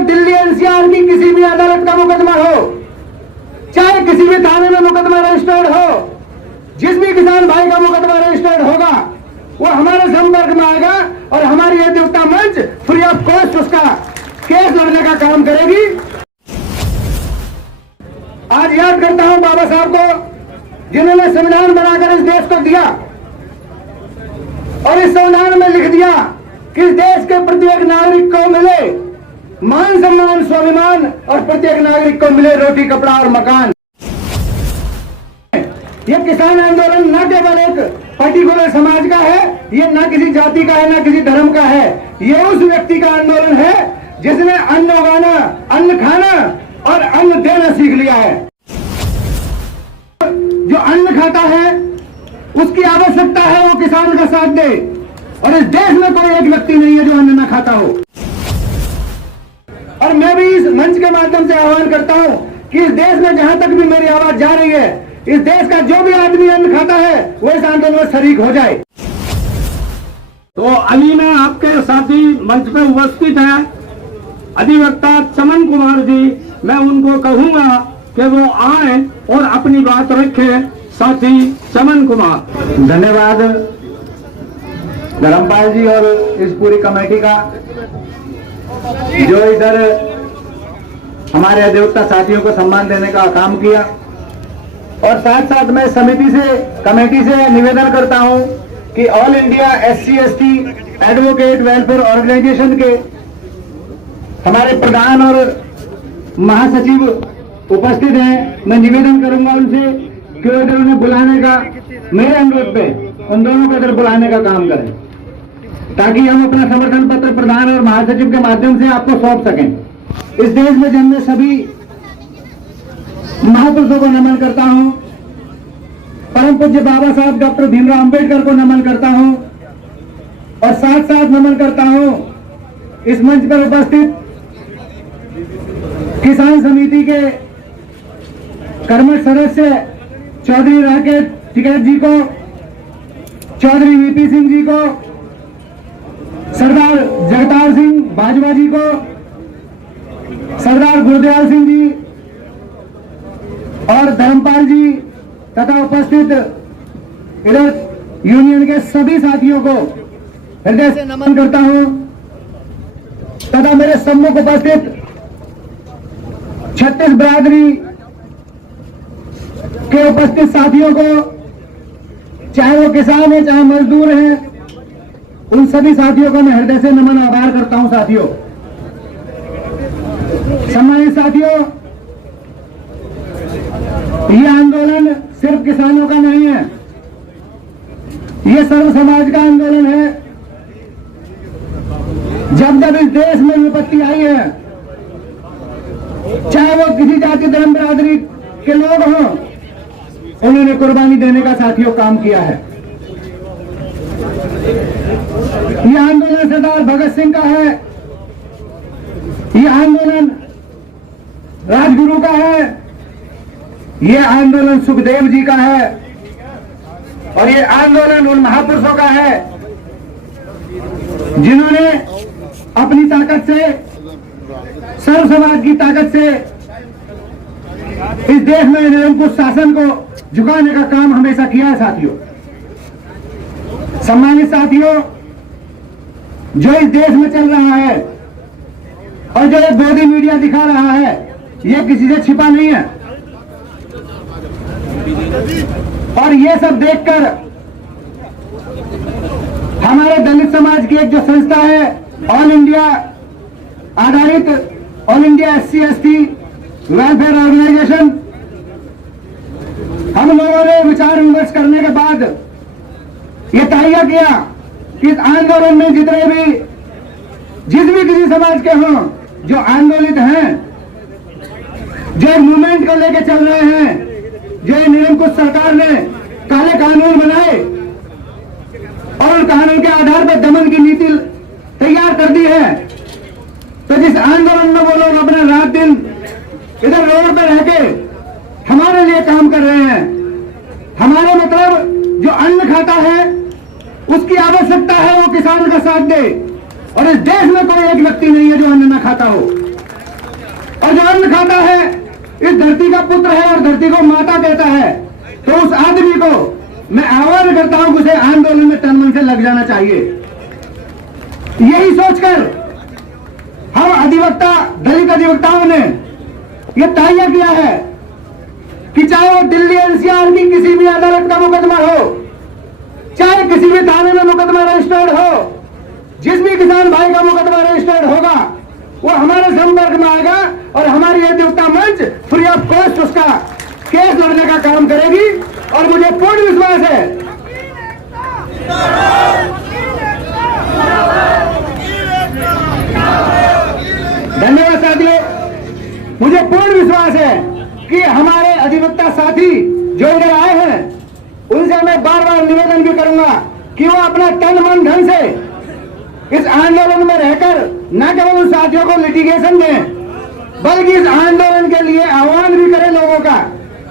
Delhi NCR की किसी भी अदालत का मुकदमा हो, चाहे किसी भी थाने में मुकदमा रजिस्टर्ड हो, जिस भी किसान भाई का मुकदमा रजिस्टर्ड होगा वो हमारे संपर्क में आएगा और हमारी अधिवक्ता मंच फ्री ऑफ कॉस्ट उसका केस लड़ने का काम करेगी। आज याद करता हूं बाबा साहब को, जिन्होंने संविधान बनाकर इस देश को दिया और इस संविधान में लिख दिया कि इस देश के प्रत्येक नागरिक को मिले मान सम्मान स्वाभिमान और प्रत्येक नागरिक को मिले रोटी कपड़ा और मकान। ये किसान आंदोलन न केवल एक पर्टिकुलर समाज का है, ये न किसी जाति का है, न किसी धर्म का है, ये उस व्यक्ति का आंदोलन है जिसने अन्न उगाना, अन्न खाना और अन्न देना सीख लिया है। जो अन्न खाता है उसकी आवश्यकता है वो किसान का साथ दे, और इस देश में कोई एक व्यक्ति नहीं है जो अन्न न खाता हो। और मैं भी इस मंच के माध्यम से आह्वान करता हूं कि इस देश में जहां तक भी मेरी आवाज जा रही है, इस देश का जो भी आदमी अन्न खाता है वो इस आंदोलन में शरीक हो जाए। तो अभी मैं आपके साथी मंच पे उपस्थित है अधिवक्ता चमन कुमार जी, मैं उनको कहूंगा कि वो आए और अपनी बात रखें। साथी चमन कुमार। धन्यवाद धर्मपाल जी और इस पूरी कमेटी का जो इधर हमारे अधिवक्ता साथियों को सम्मान देने का काम किया। और साथ साथ मैं कमेटी से निवेदन करता हूं कि all India SC/ST advocate welfare organisation के हमारे प्रधान और महासचिव उपस्थित हैं। मैं निवेदन करूंगा उनसे कि इधर उन्हें बुलाने का, मेरे अनुरोध पे उन दोनों को इधर बुलाने का काम करें, ताकि हम अपना समर्थन पत्र प्रधान और महासचिव के माध्यम से आपको सौंप सकें। इस देश में जन्मे सभी महापुरुषों को नमन करता हूं। परम पूज्य बाबा साहब डॉक्टर भीमराव अंबेडकर को नमन करता हूं और साथ साथ नमन करता हूं इस मंच पर उपस्थित किसान समिति के कर्मठ सदस्य चौधरी राकेश टिकैत जी को, चौधरी VP सिंह जी को, सरदार जगतार सिंह बाजवा जी को, सरदार गुरदयाल सिंह जी और धर्मपाल जी तथा उपस्थित इधर यूनियन के सभी साथियों को हृदय से नमन करता हूं तथा मेरे सम्मुख उपस्थित छत्तीस बिरादरी के उपस्थित साथियों को, चाहे वो किसान है चाहे मजदूर हैं, उन सभी साथियों को मैं हृदय से नमन आभार करता हूं। साथियों, सम्मानित साथियों, यह आंदोलन सिर्फ किसानों का नहीं है, यह सर्व समाज का आंदोलन है। जब जब इस देश में विपत्ति आई है, चाहे वो किसी जाति धर्म बिरादरी के लोग हों, उन्होंने कुर्बानी देने का साथियों काम किया है। यह आंदोलन सरदार भगत सिंह का है, यह आंदोलन राजगुरु का है, यह आंदोलन सुखदेव जी का है और यह आंदोलन उन महापुरुषों का है जिन्होंने अपनी ताकत से, सर्व समाज की ताकत से इस देश में निरंकुश शासन को झुकाने का काम हमेशा किया है। साथियों, सम्मानित साथियों, जो इस देश में चल रहा है और जो एक गोदी मीडिया दिखा रहा है, यह किसी से छिपा नहीं है। और ये सब देखकर हमारे दलित समाज की एक जो संस्था है, ऑल इंडिया आधारित all India SC/ST welfare organisation, हम लोगों ने विचार विमर्श करने के बाद ये तय किया कि इस आंदोलन में जितने भी जिस भी किसी समाज के हों जो आंदोलित हैं, जो मूवमेंट को लेकर चल रहे हैं, जो निरंकुश सरकार ने काले कानून बनाए और उन कानून के आधार पर दमन की नीति तैयार कर दी है, तो जिस आंदोलन में वो लोग अपना रात दिन इधर रोड पर रह के हमारे लिए काम कर रहे हैं। हमारे मतलब जो अन्न खाता है उसकी आवश्यकता है वो किसान का साथ दे, और इस देश में कोई एक व्यक्ति नहीं है जो अन्न न खाता हो। और जो अन्न खाता है इस धरती का पुत्र है और धरती को माता कहता है, तो उस आदमी को मैं आह्वान करता हूं कि उसे आंदोलन में तन मन से लग जाना चाहिए। यही सोचकर हम अधिवक्ता, दलित अधिवक्ताओं ने यह तय किया है कि चाहे वो दिल्ली एनसीआर की किसी भी अदालत का मुकदमा हो, चाहे किसी भी थाने में मुकदमा रजिस्टर्ड हो, जिस भी किसान भाई का मुकदमा रजिस्टर्ड होगा वो हमारे संपर्क में आएगा और हमारी अधिवक्ता मंच फ्री ऑफ कॉस्ट उसका केस लड़ने का काम करेगी। और मुझे पूर्ण विश्वास है, धन्यवाद साथियों, मुझे पूर्ण विश्वास है कि हमारे अधिवक्ता साथी जो इधर आए हैं उनसे मैं बार बार निवेदन भी करूंगा कि वो अपना तन मन धन से इस आंदोलन में रहकर न केवल उन साथियों को लिटिगेशन दें, बल्कि इस आंदोलन के लिए आह्वान भी करें लोगों का।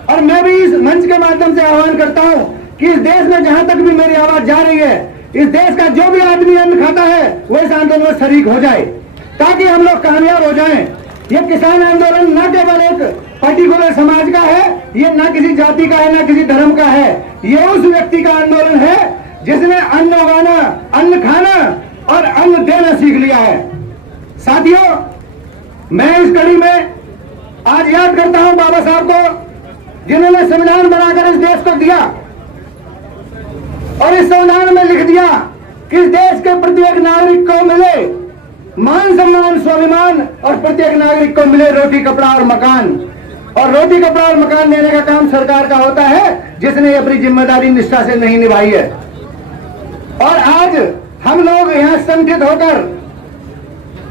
और मैं भी इस मंच के माध्यम से आह्वान करता हूं कि इस देश में जहां तक भी मेरी आवाज जा रही है, इस देश का जो भी आदमी अन्न खाता है वो इस आंदोलन में शरीक हो जाए, ताकि हम लोग कामयाब हो जाएं। ये किसान आंदोलन न केवल एक पर्टिकुलर समाज का है, ये न किसी जाति का है, न किसी धर्म का है, ये उस व्यक्ति का आंदोलन है जिसने अन्न उगाना, अन्न खाना और अन्न देना सीख लिया है। साथियों, मैं इस कड़ी में आज याद करता हूं बाबा साहब को, जिन्होंने संविधान बनाकर इस देश को दिया और इस संविधान में लिख दिया कि इस देश के प्रत्येक नागरिक को मिले मान सम्मान स्वाभिमान, और प्रत्येक नागरिक को मिले रोटी कपड़ा और मकान। और रोटी कपड़ा और मकान देने का काम सरकार का होता है जिसने अपनी जिम्मेदारी निष्ठा से नहीं निभाई है। और आज हम लोग यहाँ संगठित होकर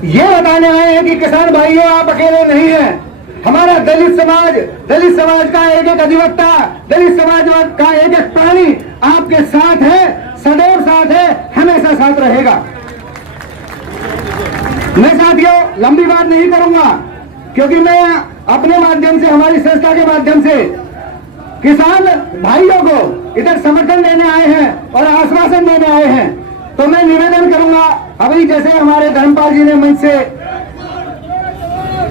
ये बताने आए हैं कि किसान भाइयों आप अकेले नहीं हैं। हमारा दलित समाज का एक एक अधिवक्ता, दलित समाज का एक एक प्राणी आपके साथ है, सदैव साथ है, हमेशा साथ रहेगा। मैं साथियों लंबी बात नहीं करूंगा, क्योंकि मैं अपने माध्यम से, हमारी संस्था के माध्यम से किसान भाइयों को इधर समर्थन देने आए हैं और आश्वासन देने आए हैं। तो मैं निवेदन करूंगा, अभी जैसे हमारे धर्मपाल जी ने मंच से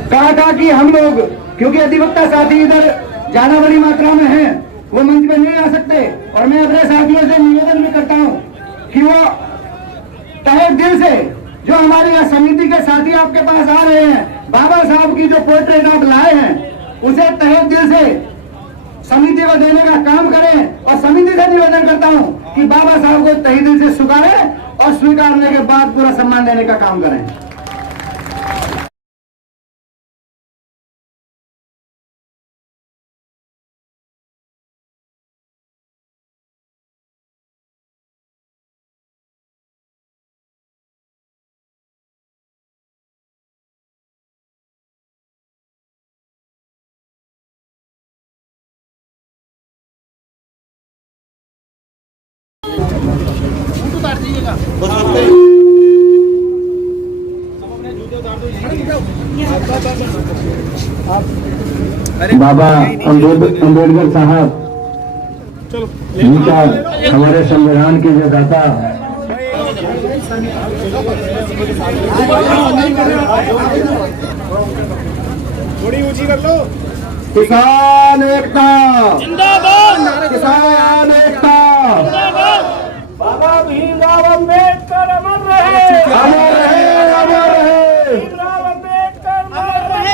कहा था कि हम लोग, क्योंकि अधिवक्ता साथी इधर ज्यादा बड़ी मात्रा में हैं, वो मंच पे नहीं आ सकते, और मैं अपने साथियों से निवेदन भी करता हूं कि वो तहे दिल से, जो हमारी यहाँ समिति के साथी आपके पास आ रहे हैं, बाबा साहब की जो पोर्ट्रेट आप लाए हैं, उसे तहे दिल से समिति को देने का काम करें। और समिति से निवेदन करता हूं कि बाबा साहब को तहे दिल से स्वीकारें और स्वीकारने के बाद पूरा सम्मान देने का काम करें। बाबा अम्बेडकर साहब जिनका हमारे संविधान के जो दाता, थोड़ी ऊंची कर लो। किसान एकता जिंदाबाद, किसान एकता बाबा भीमराव अम्बेडकर अमर रहे, अमर रहे, अमर रहे। भीमराव अम्बेडकर अमर रहे।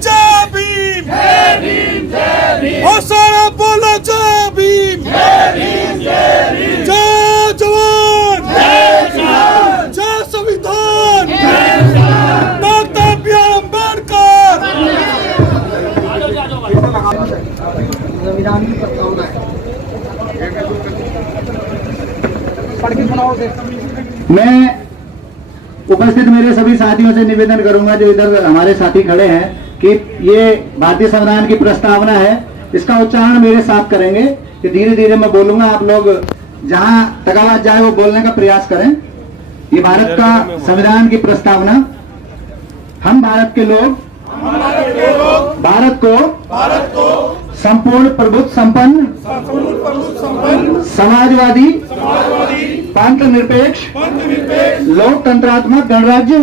जय भीम, जय भीम, जय भीम। और सारा बोलो जय भीम, जय भीम, जय भीम। जय जवान, जय किसान, जय संविधान, जय किसान। Doctor B R Ambedkar. संविधान की प्रस्तावना है। मैं उपस्थित मेरे सभी साथियों से निवेदन करूंगा, जो इधर हमारे साथी खड़े हैं, कि ये भारतीय संविधान की प्रस्तावना है, इसका उच्चारण मेरे साथ करेंगे। कि धीरे धीरे मैं बोलूंगा, आप लोग जहां तक आवाज जाए वो बोलने का प्रयास करें। ये भारत का संविधान की प्रस्तावना। हम भारत के लोग भारत को संपूर्ण प्रभुत्व संपन्न समाजवादी पांच लोकतंत्रात्मक गणराज्य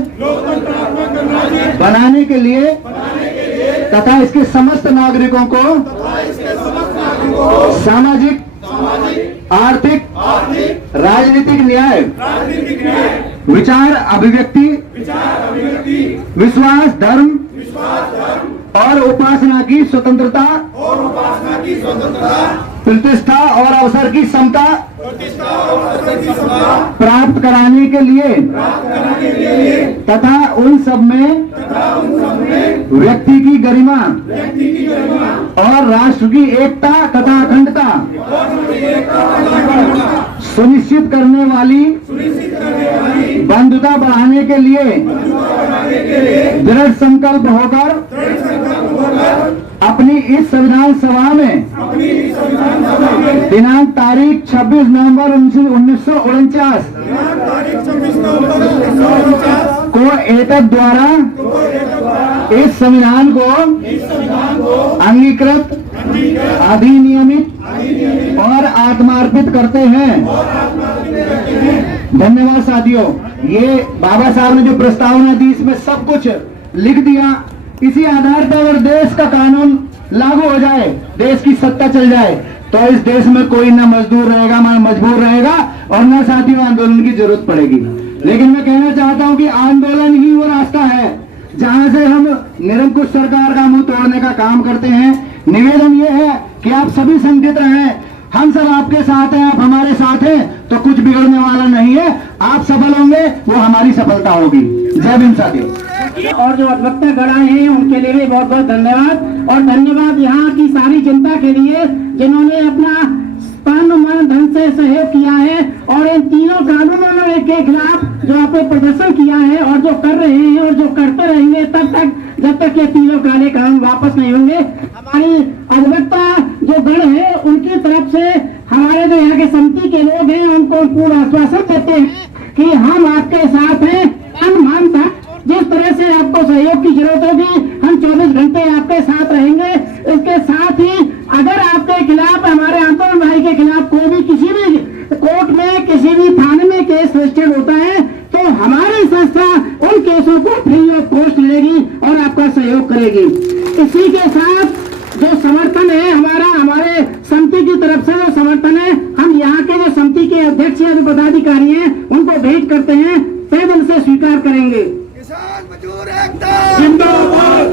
बनाने के लिए तथा इसके समस्त नागरिकों को सामाजिक आर्थिक राजनीतिक न्याय विचार अभिव्यक्ति विश्वास धर्म और उपासना की स्वतंत्रता प्रतिष्ठा और अवसर की समता प्राप्त कराने के लिए तथा उन सब में व्यक्ति की गरिमा और राष्ट्र की एकता तथा अखंडता सुनिश्चित करने वाली बंधुता बढ़ाने के लिए दृढ़ संकल्प होकर अपनी इस संविधान सभा में दिनांक तारीख 26 नवंबर 1949 को एतद द्वारा इस संविधान को अंगीकृत अधिनियमित और आत्मार्पित करते हैं। धन्यवाद साथियों। ये बाबा साहब ने जो प्रस्तावना दी इसमें सब कुछ लिख दिया। इसी आधार पर अगर देश का कानून लागू हो जाए, देश की सत्ता चल जाए, तो इस देश में कोई ना मजदूर रहेगा ना मजबूर रहेगा और ना साथियों आंदोलन की जरूरत पड़ेगी। लेकिन मैं कहना चाहता हूं कि आंदोलन ही वो रास्ता है जहां से हम निरंकुश सरकार का मुंह तोड़ने का काम करते हैं। निवेदन ये है कि आप सभी संगठित रहें, हम सब आपके साथ हैं, आप हमारे साथ हैं, तो कुछ बिगड़ने वाला नहीं है। आप सफल होंगे, वो हमारी सफलता होगी। जय भीम साथियों। और जो अधिवक्ता गण आए हैं उनके लिए भी बहुत बहुत धन्यवाद। और धन्यवाद यहाँ की सारी जनता के लिए जिन्होंने अपना तन मन धन से सहयोग किया है और इन तीनों कानूनों के खिलाफ जो आपने प्रदर्शन किया है और जो कर रहे हैं और जो करते रहेंगे तब तक जब तक ये तीनों काले कानून वापस नहीं होंगे। हमारी अधिवक्ता जो गण है उनकी तरफ से हमारे जो यहाँ के समिति के लोग हैं उनको पूर्ण आश्वासन देते हैं कि हम आपके साथ हैं। मन धन जिस तरह से आपको सहयोग की जरूरत होगी हम 24 घंटे आपके साथ रहेंगे। इसके साथ ही अगर आपके खिलाफ हमारे आंदोलन भाई के खिलाफ कोई भी किसी भी कोर्ट में किसी भी थाने में केस रजिस्टर्ड होता है तो हमारी संस्था उन केसों को फ्री ऑफ कॉस्ट लेगी और आपका सहयोग करेगी। इसी के साथ जो समर्थन है हमारे समिति की तरफ से जो समर्थन है हम यहाँ के जो समिति के अध्यक्ष या पदाधिकारी हैं उनको भेंट करते हैं, तहे दिल से स्वीकार करेंगे। किसान मजदूर एकता जिंदाबाद।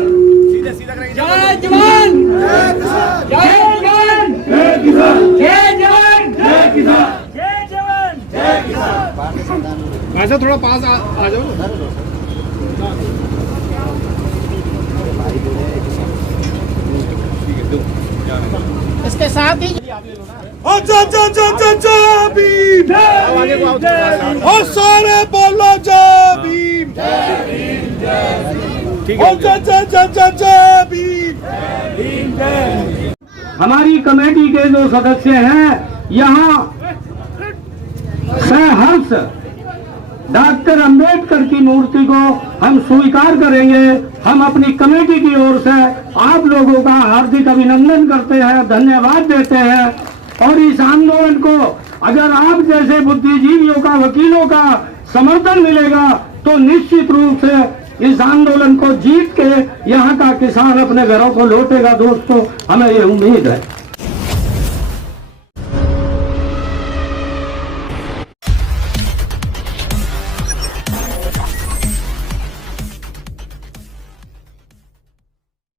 जय जवान जय किसान जय जवान जय किसान जय जवान जय किसान जय जवान जय किसान। ऐसा थोड़ा पास आ जाओ। इसके साथ ही अच्छा अच्छा अच्छा अच्छा अच्छा भीम और सारे बोलो जय भीम अच्छा अच्छा अच्छा अच्छा अच्छा भीम। हमारी कमेटी के जो सदस्य हैं यहाँ सहर्ष डॉक्टर अंबेडकर की मूर्ति को हम स्वीकार करेंगे। हम अपनी कमेटी की ओर से आप लोगों का हार्दिक अभिनंदन करते हैं, धन्यवाद देते हैं। और इस आंदोलन को अगर आप जैसे बुद्धिजीवियों का वकीलों का समर्थन मिलेगा तो निश्चित रूप से इस आंदोलन को जीत के यहाँ का किसान अपने घरों को लौटेगा। दोस्तों हमें ये उम्मीद है।